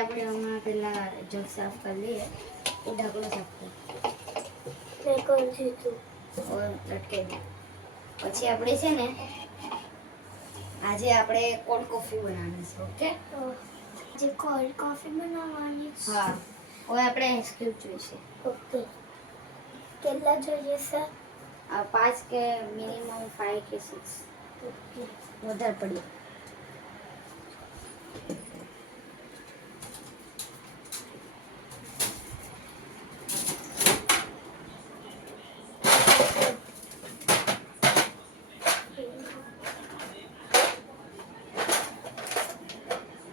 આપણે હમણાં પહેલા જગ સાફ કરી લઈએ એ ઢાંકણું સાફ કર मैं कौन सी तू ઓર લટકાઈ દે પછી આપણે છે ને આજે આપણે કોલ્ડ કોફી બનાવવાની છે ઓકે જે કોલ્ડ કોફી બનાવવાની છે હા હવે આપણે આઈસ ક્યુબ જોઈશે ઓકે કેટલા જોઈએ સર આ 5 કે મિનિમમ 5 કે 6 ઓકે વધારે પડી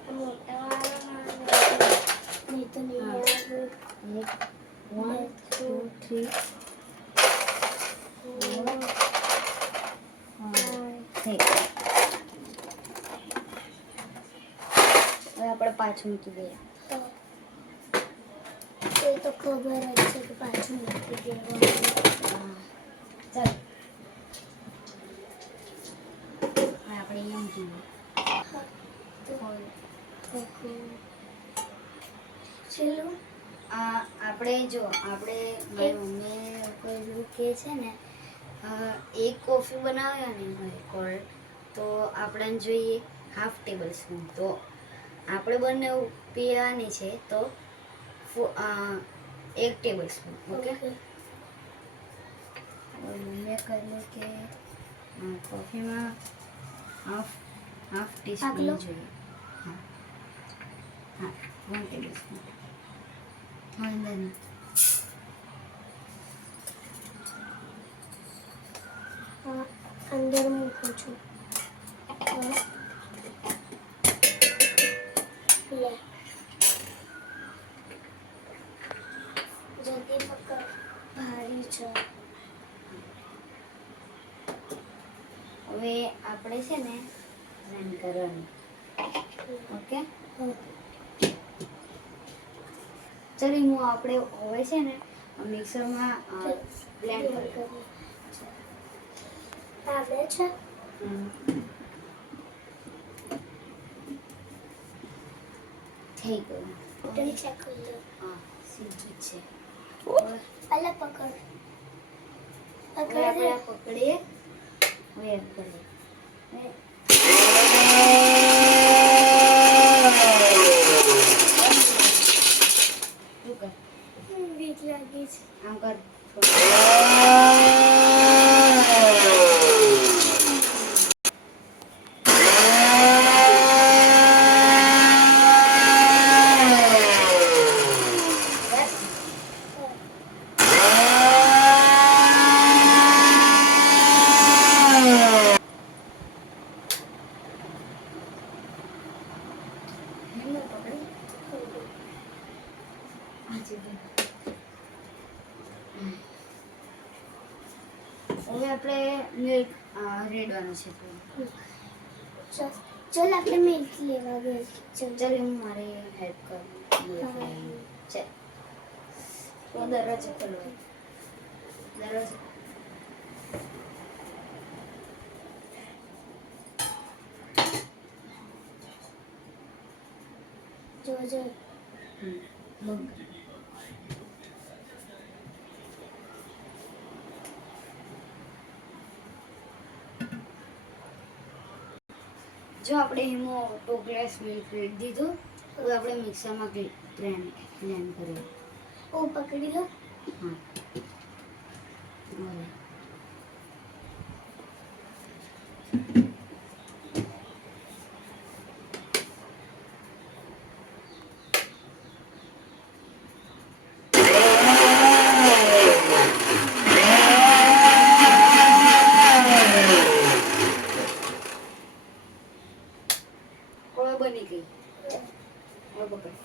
મોટા વાળા નહીં તો નહીં આવે 1 2 3 હવે આપણે પાછું મૂકી દઈએ એ તો ખબર જ છે કે પાછું મૂકી દેવાનું ચાલ આપણે અહીંયા મૂકી દઈએ ચલો આપણે જો આપણે મારી મમ્મીએ કહેલું કે છે ને એક કોફી બનાવ્યા ને કોલ્ડ તો આપણને જોઈએ હાફ ટેબલ સ્પૂન તો આપણે બંને પીવાની છે તો 1 ટેબલ સ્પૂન ઓકે મમ્મીએ કહેલું કે કોફીમાં હાફ ટીસ્પૂન જોઈએ હા હા 1 ટેબલ સ્પૂન અંદર અંદર મૂકું છું લે જલ્દી પકડ ભારી છે હવે આપણે છે ને બ્લેન્ડ કરવાની ઓકે ચલો હું આપણે હવે છે ને મિક્સરમાં બ્લેન્ડ કરી આવડે છે થઈ ગયું તમે ચેક કરી લો હા સીધું જ છે અલગ પકડ હવે આપણે આ પકડીએ હવે એડ કરીએ શું કર બીક લાગી છે આમ કર હવે આપણે મિલ્ક રેડવાનું છે ચલ આપણે મિલ્ક લેવા ગઈ ચાલ હું મારી હેલ્પ કરું ચાલ તો દરવાજો ખોલો દરવાજો જો મગ જો આપણે એમાં 2 ગ્લાસ મિલ્ક રેડી દીધું હવે આપણે મિક્સરમાં બ્લેન્ડ કરીએ ઓ પકડી લો હા બની ગઈ હવે પકડ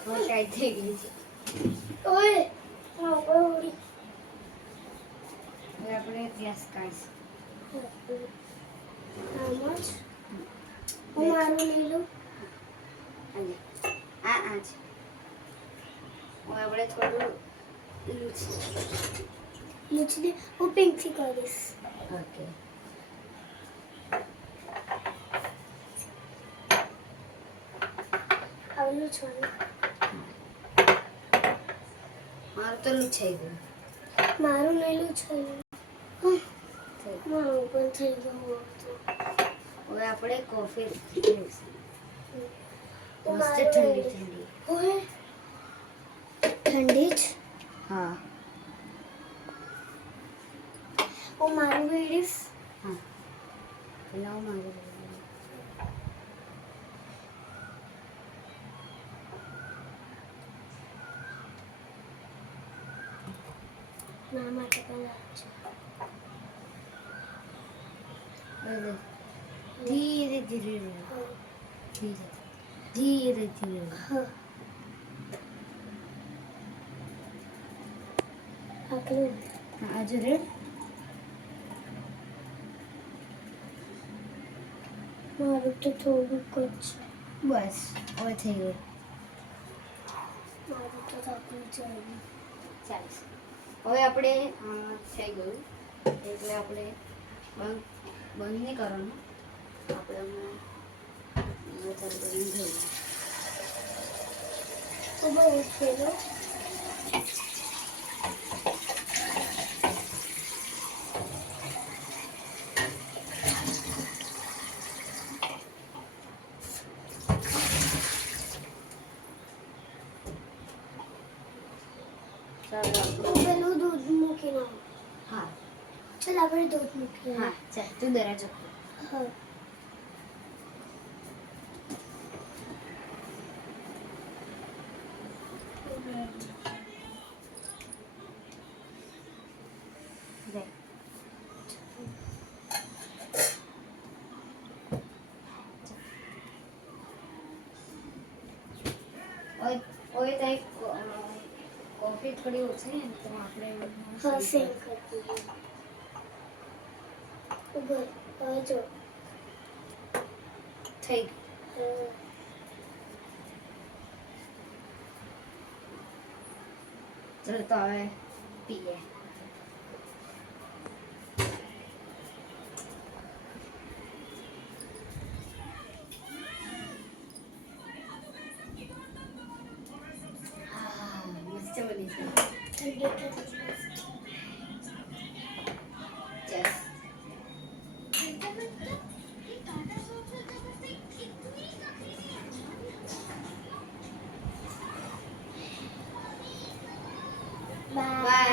ટ્રાય થઈ ગઈ છે ઓય ઓડી હવે આપણે ગેસ કાઢીશું આમાં હું મારું લઈ લઉં આજે આ છે હવે આપણે થોડું લૂછ લૂછી દે હું પિંકથી કરીશ ઓકે આવલું છોડું મારું તો લૂછાઈ ગયું મારું લેલું છે મારું પણ થઈ ગયું હતું. હવે આપણે કોફી પીવીશું. તો મસ્ત મારું ઠંડી લેલું. ઠંડી ઓય ઠંડી જ હા હું મારું વેડીશ હા પેલા હું મારું મારા માટે પણ લાવજો ધીરે ધીરે હા ધીરે ધીરે ધીરે હા આટલું આજે રેડ મારું તો થોડુંક જ છે બસ હવે થઈ ગયું મારું તો આટલું જોઈએ ચાલીસ હવે આપણે થઈ ગયું એટલે આપણે બંધ બંધ નહીં કરવાનું આપણે હમણાં વધારે કરીને જોઈએ તો બહુ થયેલો ચાલો પેલું દૂધ મૂકીને આવો. હા ચાલ આપણે દૂધ મૂકીએ હા ચાલ તું દરાજો હા લે ઓય તાઈ કોફી થોડી ઓછી ને તો આપણે હા સેમ કરી દીધું ઉભર હવે જો થઈ હા. ગયું ચાલો તો હવે પીએ મસ્ત બની છે ઠંડી કરી ચેસ બાય બાય